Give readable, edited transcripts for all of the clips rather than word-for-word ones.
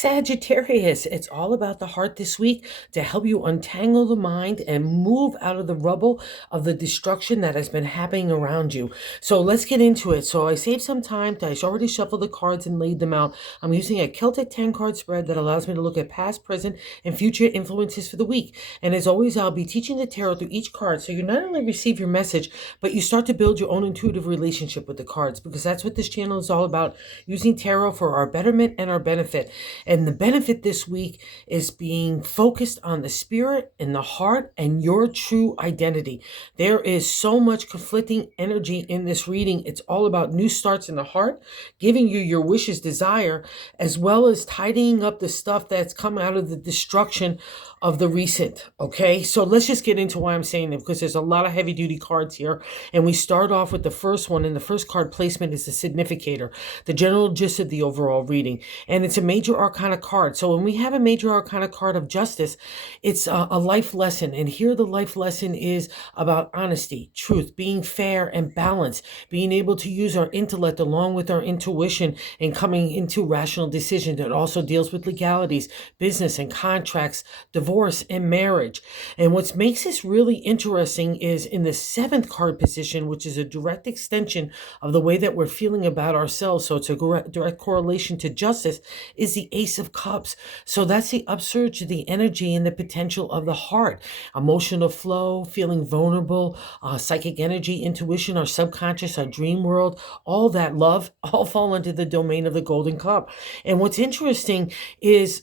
Sagittarius, it's all about the heart this week to help you untangle the mind and move out of the rubble of the destruction that has been happening around you. So let's get into it. So I saved some time. I already shuffled the cards and laid them out. I'm using a Celtic 10 card spread that allows me to look at past, present, and future influences for the week. And as always, I'll be teaching the tarot through each card. So you not only receive your message, but you start to build your own intuitive relationship with the cards, because that's what this channel is all about, using tarot for our betterment and our benefit. And the benefit this week is being focused on the spirit and the heart and your true identity. There is so much conflicting energy in this reading. It's all about new starts in the heart, giving you your wishes, desire, as well as tidying up the stuff that's come out of the destruction of the recent. Okay, so let's just get into why I'm saying it, because there's a lot of heavy duty cards here. And we start off with the first one, and the first card placement is the significator, the general gist of the overall reading. And it's a major arcana card. So when we have a major arcana card of justice, it's a life lesson. And here the life lesson is about honesty, truth, being fair and balanced, being able to use our intellect along with our intuition and coming into rational decisions. It also deals with legalities, business and contracts, divorce and marriage. And what makes this really interesting is in the seventh card position, which is a direct extension of the way that we're feeling about ourselves. So it's a direct correlation to justice, is the Ace of Cups. So that's the upsurge of the energy and the potential of the heart, emotional flow, feeling vulnerable, psychic energy, intuition, our subconscious, our dream world, all that love, all fall into the domain of the Golden Cup. And what's interesting is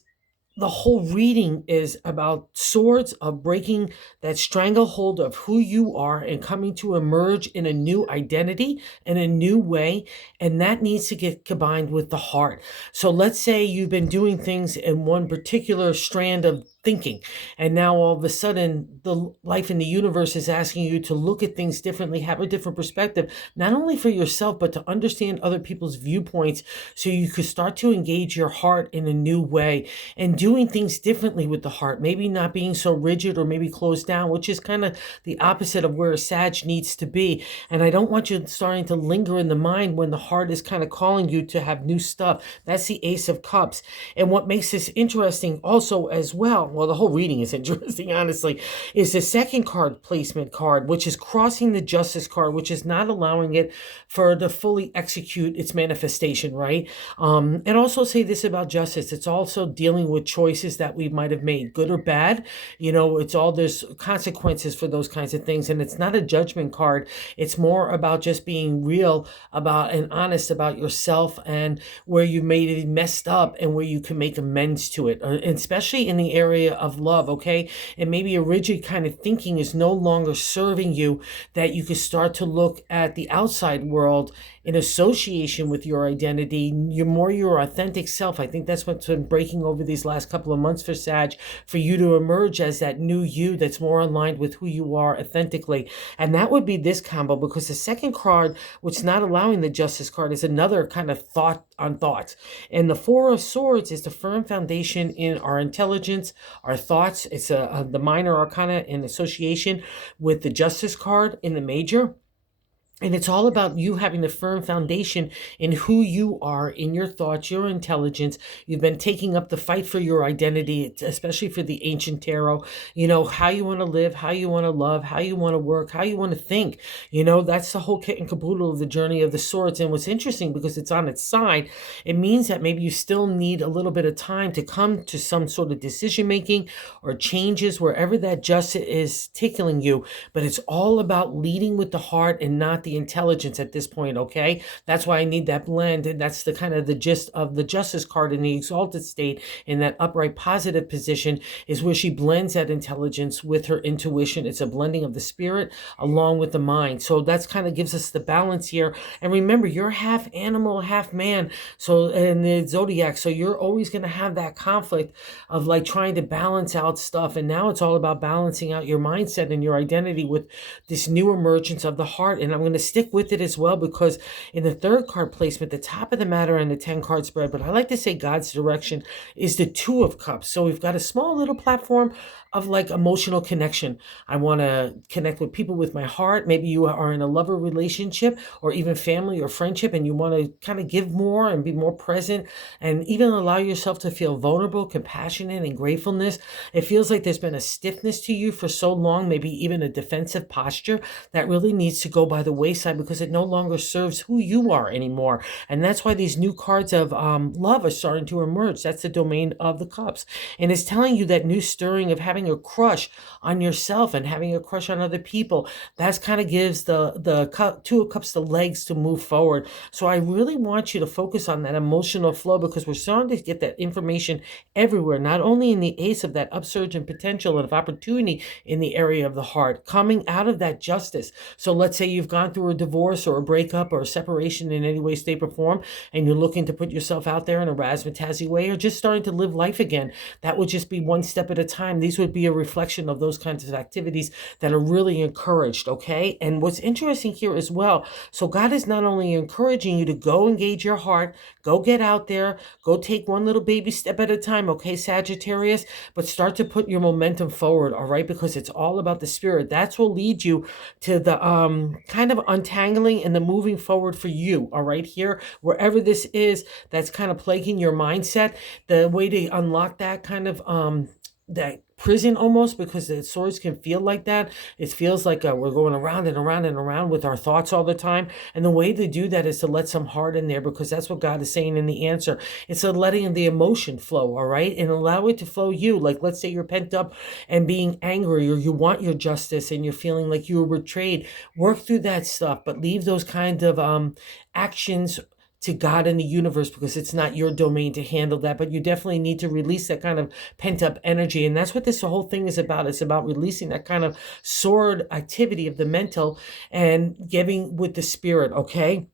the whole reading is about swords, of breaking that stranglehold of who you are and coming to emerge in a new identity in a new way. And that needs to get combined with the heart. So let's say you've been doing things in one particular strand of thinking, and now all of a sudden the life in the universe is asking you to look at things differently, have a different perspective, not only for yourself, but to understand other people's viewpoints, so you could start to engage your heart in a new way and doing things differently with the heart, maybe not being so rigid or maybe closed down, which is kind of the opposite of where a Sag needs to be. And I don't want you starting to linger in the mind when the heart is kind of calling you to have new stuff. That's the Ace of Cups. And what makes this interesting also as well, the whole reading is interesting, honestly, is the second card placement card, which is crossing the Justice card, which is not allowing it for to fully execute its manifestation, right? And also say this about justice. It's also dealing with choices that we might have made, good or bad. You know, it's all, there's consequences for those kinds of things. And it's not a judgment card. It's more about just being real about and honest about yourself and where you made it messed up and where you can make amends to it, especially in the area of love. Okay, and maybe a rigid kind of thinking is no longer serving you, that you could start to look at the outside world in association with your identity, your authentic self. I think that's what's been breaking over these last couple of months for Sag, for you to emerge as that new you that's more aligned with who you are authentically. And that would be this combo, because the second card, which is not allowing the Justice card, is another kind of thought on thoughts. And the Four of Swords is the firm foundation in our intelligence, our thoughts. It's the minor arcana in association with the Justice card in the major. And it's all about you having the firm foundation in who you are, in your thoughts, your intelligence. You've been taking up the fight for your identity, especially for the ancient tarot. You know, how you want to live, how you want to love, how you want to work, how you want to think. You know, that's the whole kit and caboodle of the journey of the swords. And what's interesting, because it's on its side, it means that maybe you still need a little bit of time to come to some sort of decision making or changes wherever that justice is tickling you. But it's all about leading with the heart and not the intelligence at this point. Okay, that's why I need that blend. And that's the kind of the gist of the Justice card in the exalted state, in that upright positive position, is where she blends that intelligence with her intuition. It's a blending of the spirit along with the mind. So that's kind of gives us the balance here. And remember, you're half animal, half man, so in the zodiac, so you're always going to have that conflict of like trying to balance out stuff. And now it's all about balancing out your mindset and your identity with this new emergence of the heart. And I'm going to stick with it as well, because in the third card placement, the top of the matter and the 10 card spread, but I like to say God's direction, is the Two of Cups. So we've got a small little platform of like emotional connection. I want to connect with people with my heart. Maybe you are in a lover relationship or even family or friendship, and you want to kind of give more and be more present and even allow yourself to feel vulnerable, compassionate, and gratefulness. It feels like there's been a stiffness to you for so long, maybe even a defensive posture that really needs to go by the wayside because it no longer serves who you are anymore. And that's why these new cards of love are starting to emerge. That's the domain of the cups. And it's telling you that new stirring of having a crush on yourself and having a crush on other people. That's kind of gives the two of cups the legs to move forward. So I really want you to focus on that emotional flow because we're starting to get that information everywhere, not only in the ace of that upsurge in potential and of opportunity in the area of the heart, coming out of that justice. So let's say you've gone through a divorce or a breakup or a separation in any way, shape, or form, and you're looking to put yourself out there in a razzmatazzy way or just starting to live life again. That would just be one step at a time. These would be a reflection of those kinds of activities that are really encouraged, okay? And what's interesting here as well, so God is not only encouraging you to go engage your heart, go get out there, go take one little baby step at a time, okay, Sagittarius, but start to put your momentum forward, all right? Because it's all about the spirit. That's what will lead you to the kind of untangling and the moving forward for you, all right, here, wherever this is that's kind of plaguing your mindset. The way to unlock that kind of that prison almost, because the swords can feel like that. It feels like we're going around and around and around with our thoughts all the time. And the way to do that is to let some heart in there, because that's what God is saying in the answer. It's a letting the emotion flow, all right? And allow it to flow you. Like, let's say you're pent up and being angry, or you want your justice and you're feeling like you were betrayed. Work through that stuff, but leave those kind of actions to God and the universe, because it's not your domain to handle that. But you definitely need to release that kind of pent up energy. And that's what this whole thing is about. It's about releasing that kind of sword activity of the mental and giving with the spirit, okay?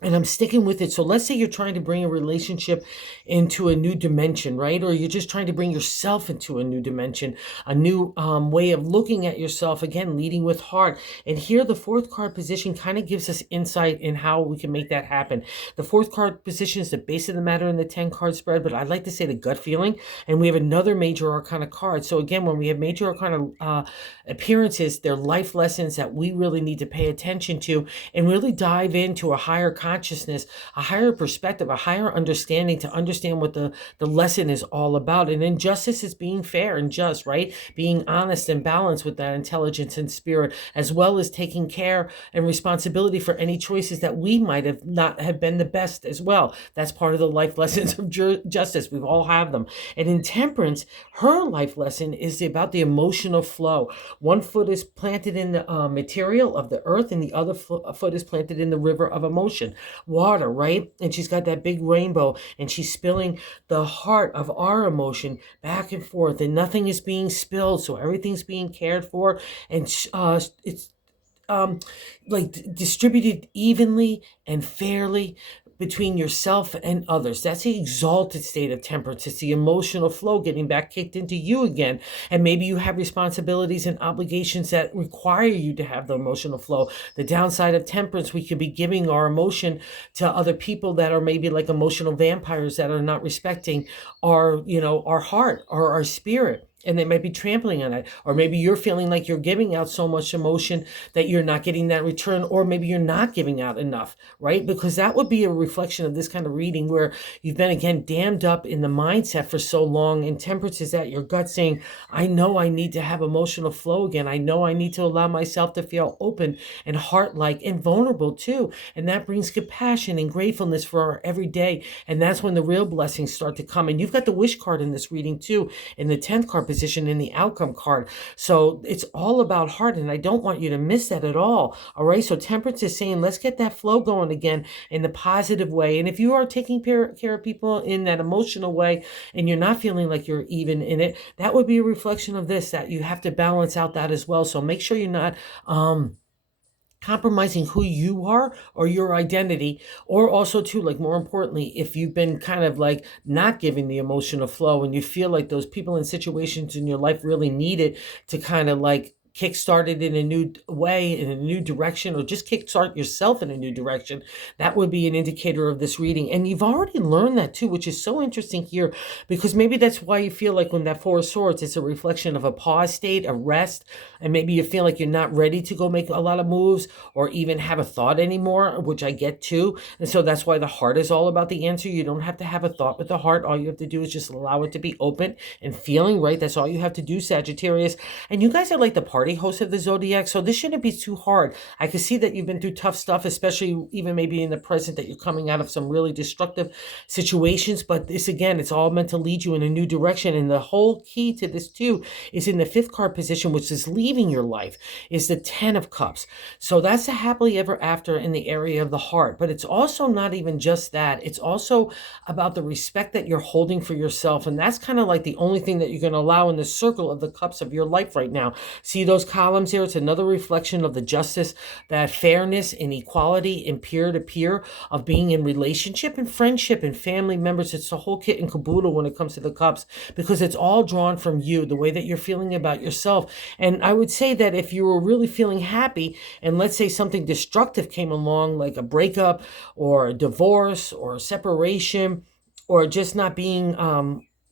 And I'm sticking with it. So let's say you're trying to bring a relationship into a new dimension, right? Or you're just trying to bring yourself into a new dimension, a new way of looking at yourself, again, leading with heart. And here the fourth card position kind of gives us insight in how we can make that happen. The fourth card position is the base of the matter in the 10 card spread, but I'd like to say the gut feeling. And we have another major arcana card. So again, when we have major arcana appearances, they're life lessons that we really need to pay attention to and really dive into a higher consciousness, a higher perspective, a higher understanding to understand what the lesson is all about. And injustice is being fair and just, right? Being honest and balanced with that intelligence and spirit, as well as taking care and responsibility for any choices that we might have not have been the best as well. That's part of the life lessons of justice. We all have them. And in temperance, her life lesson is about the emotional flow. One foot is planted in the material of the earth, and the other foot is planted in the river of emotion. Water, right? And she's got that big rainbow, and she's spilling the heart of our emotion back and forth, and nothing is being spilled, so everything's being cared for, and it's like distributed evenly and fairly between yourself and others. That's the exalted state of temperance. It's the emotional flow getting back kicked into you again. And maybe you have responsibilities and obligations that require you to have the emotional flow. The downside of temperance, we could be giving our emotion to other people that are maybe like emotional vampires that are not respecting our, our heart or our spirit. And they might be trampling on it. Or maybe you're feeling like you're giving out so much emotion that you're not getting that return, or maybe you're not giving out enough, right? Because that would be a reflection of this kind of reading where you've been, again, dammed up in the mindset for so long. And temperance is that your gut saying, I know I need to have emotional flow again. I know I need to allow myself to feel open and heart-like and vulnerable too. And that brings compassion and gratefulness for our everyday. And that's when the real blessings start to come. And you've got the wish card in this reading too, in the 10th card position in the outcome card. So it's all about heart, and I don't want you to miss that at all. All right. So temperance is saying, let's get that flow going again in the positive way. And if you are taking care of people in that emotional way and you're not feeling like you're even in it, that would be a reflection of this, that you have to balance out that as well. So make sure you're not compromising who you are or your identity, or also too, like, more importantly, if you've been kind of like not giving the emotional flow and you feel like those people and situations in your life really need it to kind of like kickstart it in a new way, in a new direction, or just kickstart yourself in a new direction, that would be an indicator of this reading. And you've already learned that too, which is so interesting here, because maybe that's why you feel like when that Four of Swords, it's a reflection of a pause state, a rest, and maybe you feel like you're not ready to go make a lot of moves or even have a thought anymore, which I get too. And so that's why the heart is all about the answer. You don't have to have a thought with the heart. All you have to do is just allow it to be open and feeling right. That's all you have to do, Sagittarius. And you guys are like the party host of the zodiac, so this shouldn't be too hard. I can see that you've been through tough stuff, especially even maybe in the present, that you're coming out of some really destructive situations. But this, again, it's all meant to lead you in a new direction. And the whole key to this too is in the fifth card position, which is leaving your life, is the 10 of Cups. So that's a happily ever after in the area of the heart. But it's also not even just that. It's also about the respect that you're holding for yourself. And that's kind of like the only thing that you're going to allow in the circle of the cups of your life right now. See those columns there? It's another reflection of the justice, that fairness and equality and peer-to-peer of being in relationship and friendship and family members. It's the whole kit and caboodle when it comes to the cups, because it's all drawn from you, the way that you're feeling about yourself. And I would say that if you were really feeling happy, and let's say something destructive came along, like a breakup or a divorce or a separation, or just not being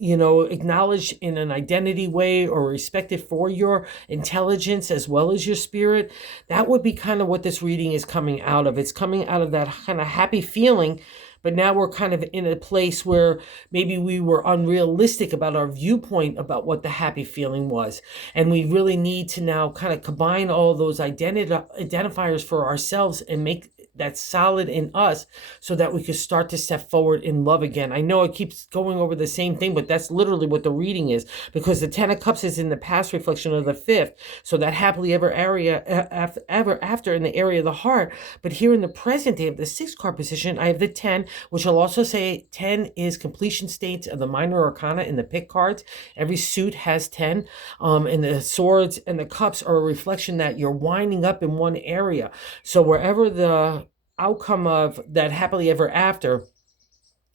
acknowledged in an identity way or respected for your intelligence as well as your spirit, that would be kind of what this reading is coming out of. It's coming out of that kind of happy feeling, but now we're kind of in a place where maybe we were unrealistic about our viewpoint about what the happy feeling was. And we really need to now kind of combine all those identifiers for ourselves and make that's solid in us, so that we could start to step forward in love again. I know it keeps going over the same thing, but that's literally what the reading is, because the 10 of Cups is in the past reflection of the fifth. So that happily ever after in the area of the heart. But here in the present day of the sixth card position, I have the 10, which will also say 10 is completion states of the minor arcana in the pick cards. Every suit has 10. And the swords and the cups are a reflection that you're winding up in one area. So wherever the outcome of that happily ever after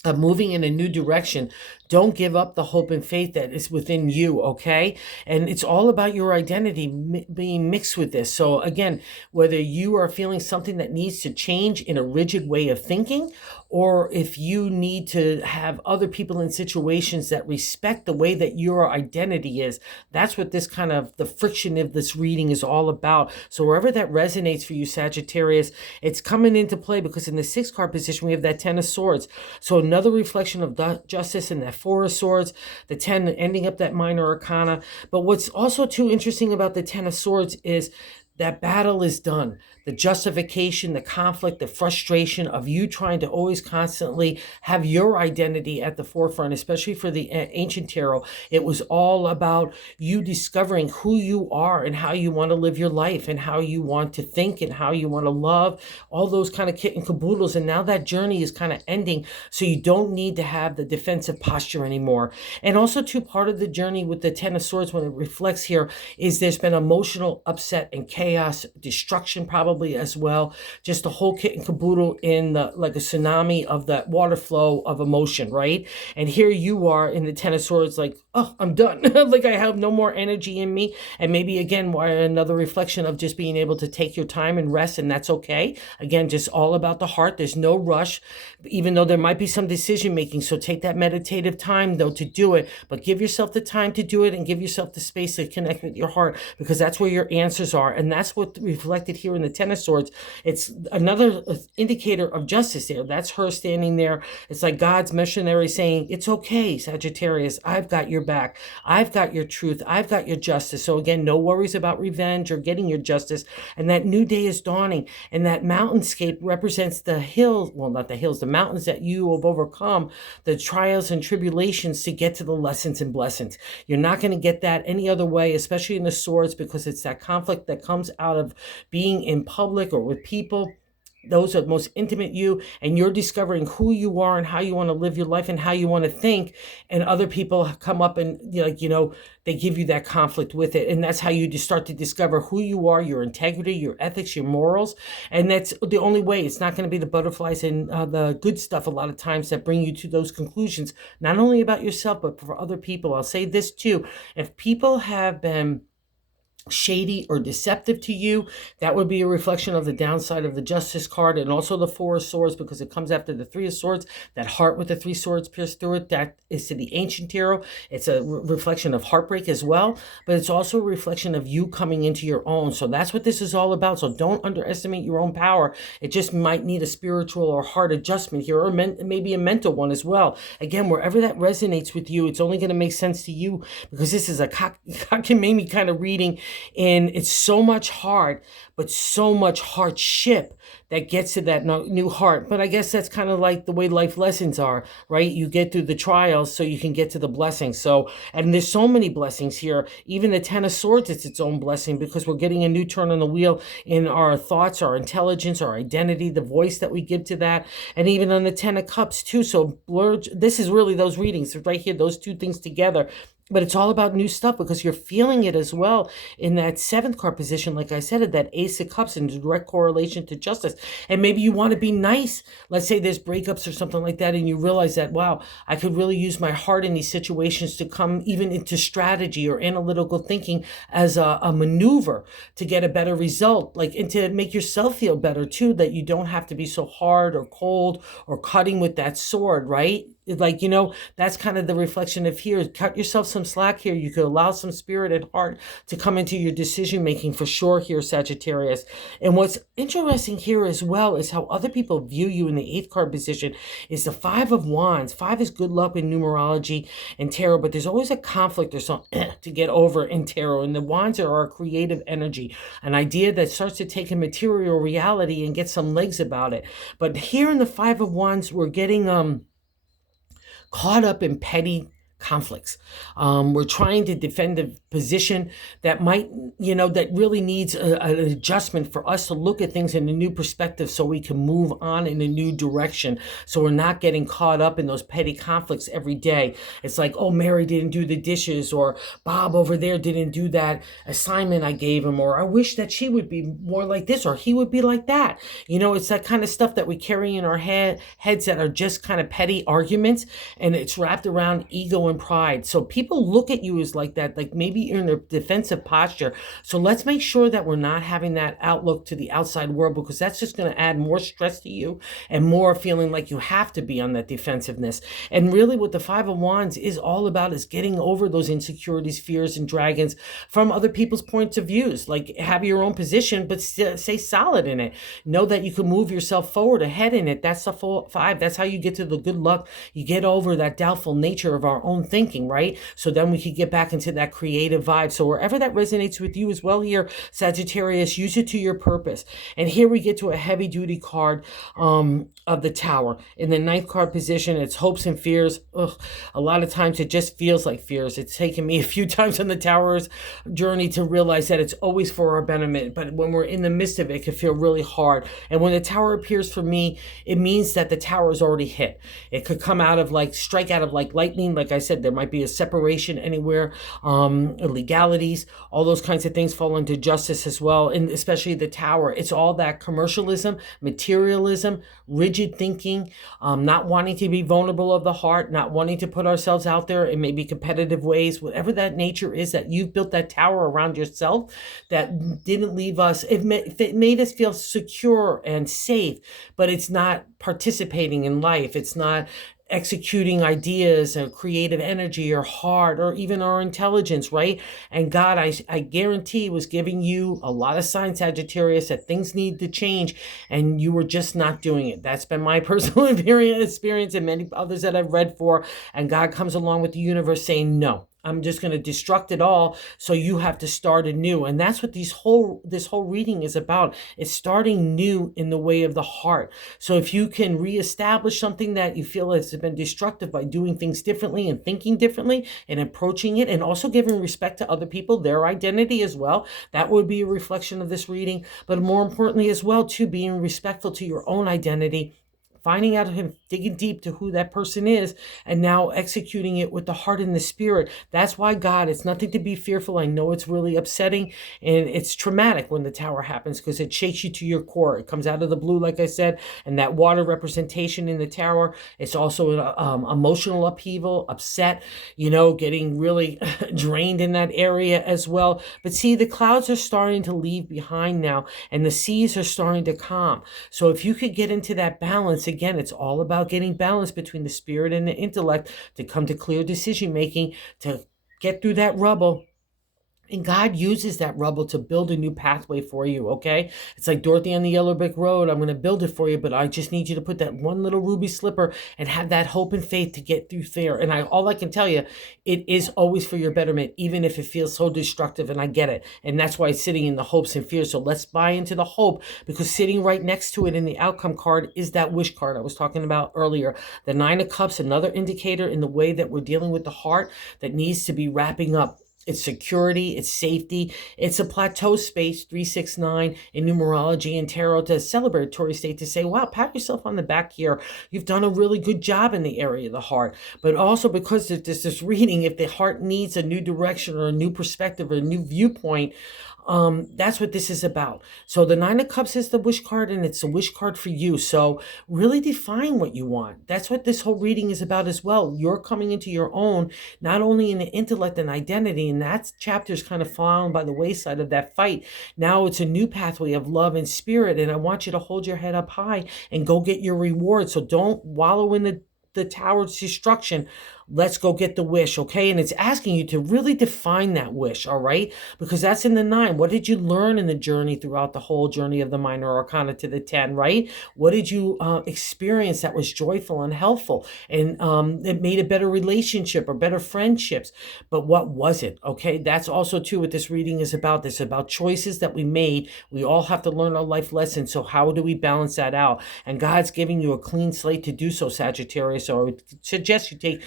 of moving in a new direction, don't give up the hope and faith that is within you, okay? And it's all about your identity being mixed with this. So again, whether you are feeling something that needs to change in a rigid way of thinking, or if you need to have other people in situations that respect the way that your identity is, that's what this kind of, the friction of this reading is all about. So wherever that resonates for you, Sagittarius, it's coming into play, because in the sixth card position, we have that 10 of Swords. So another reflection of justice in that Four of Swords, the 10 ending up that minor arcana. But what's also too interesting about the 10 of Swords is that battle is done. The justification, the conflict, the frustration of you trying to always constantly have your identity at the forefront, especially for the ancient tarot. It was all about you discovering who you are and how you want to live your life and how you want to think and how you want to love, all those kind of kit and caboodles. And now that journey is kind of ending, so you don't need to have the defensive posture anymore. And also too, part of the journey with the 10 of Swords, when it reflects here, is there's been emotional upset and chaos, destruction probably as well, just the whole kit and caboodle in the, like a tsunami of that water flow of emotion, right? And here you are in the 10 of Swords, like, oh, I'm done. Like I have no more energy in me. And maybe again, another reflection of just being able to take your time and rest, and that's okay. Again, just all about the heart. There's no rush, even though there might be some decision making. So take that meditative time though to do it, but give yourself the time to do it and give yourself the space to connect with your heart, because that's where your answers are. And that's what reflected here in the 10 of Swords. It's another indicator of justice there. That's her standing there. It's like God's missionary saying, it's okay, Sagittarius. I've got your back. I've got your truth. I've got your justice. So again, no worries about revenge or getting your justice. And that new day is dawning. And that mountainscape represents the hills, well, not the hills, the mountains that you have overcome, the trials and tribulations to get to the lessons and blessings. You're not going to get that any other way, especially in the Swords, because it's that conflict that comes out of being in public or with people. Those are the most intimate you, and you're discovering who you are and how you want to live your life and how you want to think. And other people come up and they give you that conflict with it. And that's how you just start to discover who you are, your integrity, your ethics, your morals. And that's the only way. It's not going to be the butterflies and the good stuff a lot of times that bring you to those conclusions, not only about yourself, but for other people. I'll say this too. If people have been shady or deceptive to you. That would be a reflection of the downside of the Justice card, and also the Four of Swords, because it comes after the Three of Swords. That heart with the three swords pierced through it, that is to the ancient tarot. It's a reflection of heartbreak as well, but it's also a reflection of you coming into your own. So that's what this is all about. So don't underestimate your own power. It just might need a spiritual or heart adjustment here, or maybe a mental one as well. Again, wherever that resonates with you, it's only going to make sense to you, because this is a cockamamie kind of reading. And it's so much heart, but so much hardship that gets to that new heart. But I guess that's kind of like the way life lessons are, right? You get through the trials so you can get to the blessings. So, and there's so many blessings here. Even the Ten of Swords, it's its own blessing, because we're getting a new turn on the wheel in our thoughts, our intelligence, our identity, the voice that we give to that. And even on the Ten of Cups too. So this is really those readings right here, those two things together. But it's all about new stuff, because you're feeling it as well in that seventh card position, like I said, that Ace of Cups in direct correlation to justice. And maybe you want to be nice. Let's say there's breakups or something like that, and you realize that, wow, I could really use my heart in these situations to come even into strategy or analytical thinking as a maneuver to get a better result, like, and to make yourself feel better too, that you don't have to be so hard or cold or cutting with that sword, right? Like, that's kind of the reflection of here. Cut yourself some slack here. You could allow some spirit and heart to come into your decision making for sure here, Sagittarius. And what's interesting here as well is how other people view you in the eighth card position is the Five of Wands. Five is good luck in numerology and tarot, but there's always a conflict or something to get over in tarot. And the wands are our creative energy, an idea that starts to take a material reality and get some legs about it. But here in the Five of Wands, we're getting caught up in petty conflicts. We're trying to defend a position that might, that really needs an adjustment for us to look at things in a new perspective, so we can move on in a new direction. So we're not getting caught up in those petty conflicts every day. It's like, oh, Mary didn't do the dishes, or Bob over there didn't do that assignment I gave him, or I wish that she would be more like this, or he would be like that. It's that kind of stuff that we carry in our heads that are just kind of petty arguments, and it's wrapped around ego and pride. So people look at you as like that, like maybe you're in a defensive posture. So let's make sure that we're not having that outlook to the outside world, because that's just going to add more stress to you and more feeling like you have to be on that defensiveness. And really what the Five of Wands is all about is getting over those insecurities, fears, and dragons from other people's points of views. Like, have your own position, but stay solid in it. Know that you can move yourself forward ahead in it. That's the five. That's how you get to the good luck. You get over that doubtful nature of our own thinking, right? So then we could get back into that creative vibe. So wherever that resonates with you as well here, Sagittarius, use it to your purpose. And here we get to a heavy duty card of the Tower. In the ninth card position, it's hopes and fears. Ugh, a lot of times it just feels like fears. It's taken me a few times on the Tower's journey to realize that it's always for our betterment. But when we're in the midst of it, it can feel really hard. And when the Tower appears for me, it means that the Tower is already hit. It could come out of strike out of lightning. Like I said, there might be a separation anywhere, illegalities, all those kinds of things fall into justice as well. And especially the Tower, it's all that commercialism, materialism, rigid thinking, not wanting to be vulnerable of the heart, not wanting to put ourselves out there in maybe competitive ways, whatever that nature is, that you've built that tower around yourself that didn't leave us. It made us feel secure and safe, but it's not participating in life. It's not executing ideas or creative energy or heart or even our intelligence, right? And God, I guarantee, was giving you a lot of signs, Sagittarius, that things need to change, and you were just not doing it. That's been my personal experience and many others that I've read for. And God comes along with the universe saying, no, I'm just going to destruct it all, so you have to start anew. And that's what this whole reading is about. It's starting new in the way of the heart. So if you can reestablish something that you feel has been destructive by doing things differently and thinking differently and approaching it, and also giving respect to other people, their identity as well, that would be a reflection of this reading. But more importantly as well, too, being respectful to your own identity, finding out him, digging deep to who that person is, and now executing it with the heart and the spirit. That's why, God, it's nothing to be fearful. I know it's really upsetting and it's traumatic when the tower happens because it shakes you to your core. It comes out of the blue, like I said, and that water representation in the tower. It's also an emotional upheaval, upset, getting really drained in that area as well. But see, the clouds are starting to leave behind now, and the seas are starting to calm. So if you could get into that balance, again, it's all about getting balance between the spirit and the intellect to come to clear decision making, to get through that rubble. And God uses that rubble to build a new pathway for you, okay? It's like Dorothy on the Yellow Brick Road. I'm going to build it for you, but I just need you to put that one little ruby slipper and have that hope and faith to get through there. And all I can tell you, it is always for your betterment, even if it feels so destructive, and I get it. And that's why it's sitting in the hopes and fears. So let's buy into the hope, because sitting right next to it in the outcome card is that wish card I was talking about earlier. The Nine of Cups, another indicator in the way that we're dealing with the heart that needs to be wrapping up. It's security, it's safety, it's a plateau space, 369 in numerology and tarot, to celebratory state, to say, wow, pat yourself on the back here. You've done a really good job in the area of the heart. But also because there's this reading, if the heart needs a new direction or a new perspective or a new viewpoint, that's what this is about. So the Nine of Cups is the wish card, and it's a wish card for you. So really define what you want. That's what this whole reading is about as well. You're coming into your own, not only in the intellect and identity, and that chapter's kind of fallen by the wayside of that fight. Now it's a new pathway of love and spirit, and I want you to hold your head up high and go get your reward. So don't wallow in the tower's destruction. Let's go get the wish, okay? And it's asking you to really define that wish, all right? Because that's in the 9. What did you learn in the journey throughout the whole journey of the minor arcana to the 10, right? What did you experience that was joyful and helpful and it made a better relationship or better friendships? But what was it, okay? That's also too what this reading is about. This is about choices that we made. We all have to learn our life lessons. So how do we balance that out? And God's giving you a clean slate to do so, Sagittarius. So I would suggest you take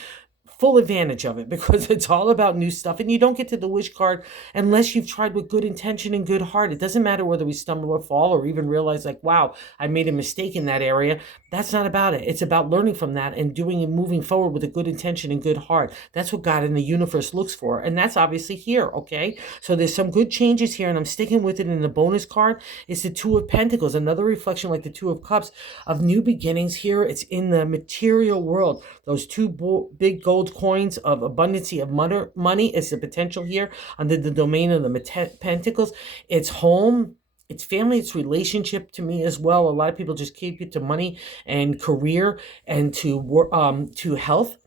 full advantage of it, because it's all about new stuff, and you don't get to the wish card unless you've tried with good intention and good heart. It doesn't matter whether we stumble or fall or even realize like, wow, I made a mistake in that area. That's not about it. It's about learning from that and doing and moving forward with a good intention and good heart. That's what God in the universe looks for, and that's obviously here, okay? So there's some good changes here, and I'm sticking with it. In the bonus card is the Two of Pentacles, another reflection like the Two of Cups of new beginnings here. It's in the material world. Those two big gold coins of abundancy of money is the potential here under the domain of the Pentacles. It's home, it's family, it's relationship to me as well. A lot of people just keep it to money and career and to health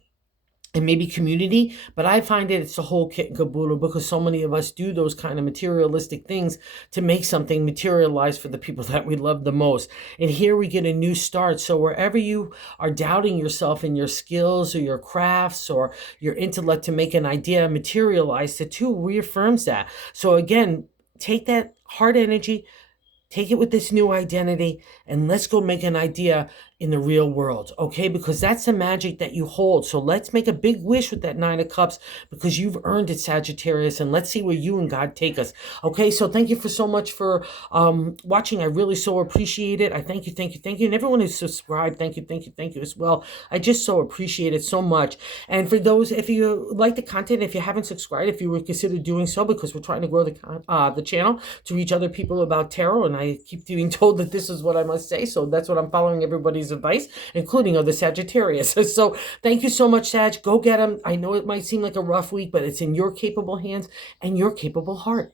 and maybe community, but I find it's the whole kit and caboodle, because so many of us do those kind of materialistic things to make something materialize for the people that we love the most. And here we get a new start. So wherever you are doubting yourself in your skills or your crafts or your intellect to make an idea materialize, the Two reaffirms that. So again, take that heart energy, take it with this new identity, and let's go make an idea in the real world, okay? Because that's the magic that you hold. So let's make a big wish with that Nine of Cups, because you've earned it, Sagittarius, and let's see where you and God take us, okay? So thank you for so much for watching. I really so appreciate it. I thank you. And everyone who's subscribed, thank you as well. I just so appreciate it so much. And for those, if you like the content, if you haven't subscribed, if you would consider doing so, because we're trying to grow the channel to reach other people about tarot, and I keep being told that this is what I must say, so that's what I'm following everybody's advice, including other Sagittarius. So thank you so much, Sag. Go get them. I know it might seem like a rough week, but it's in your capable hands and your capable heart.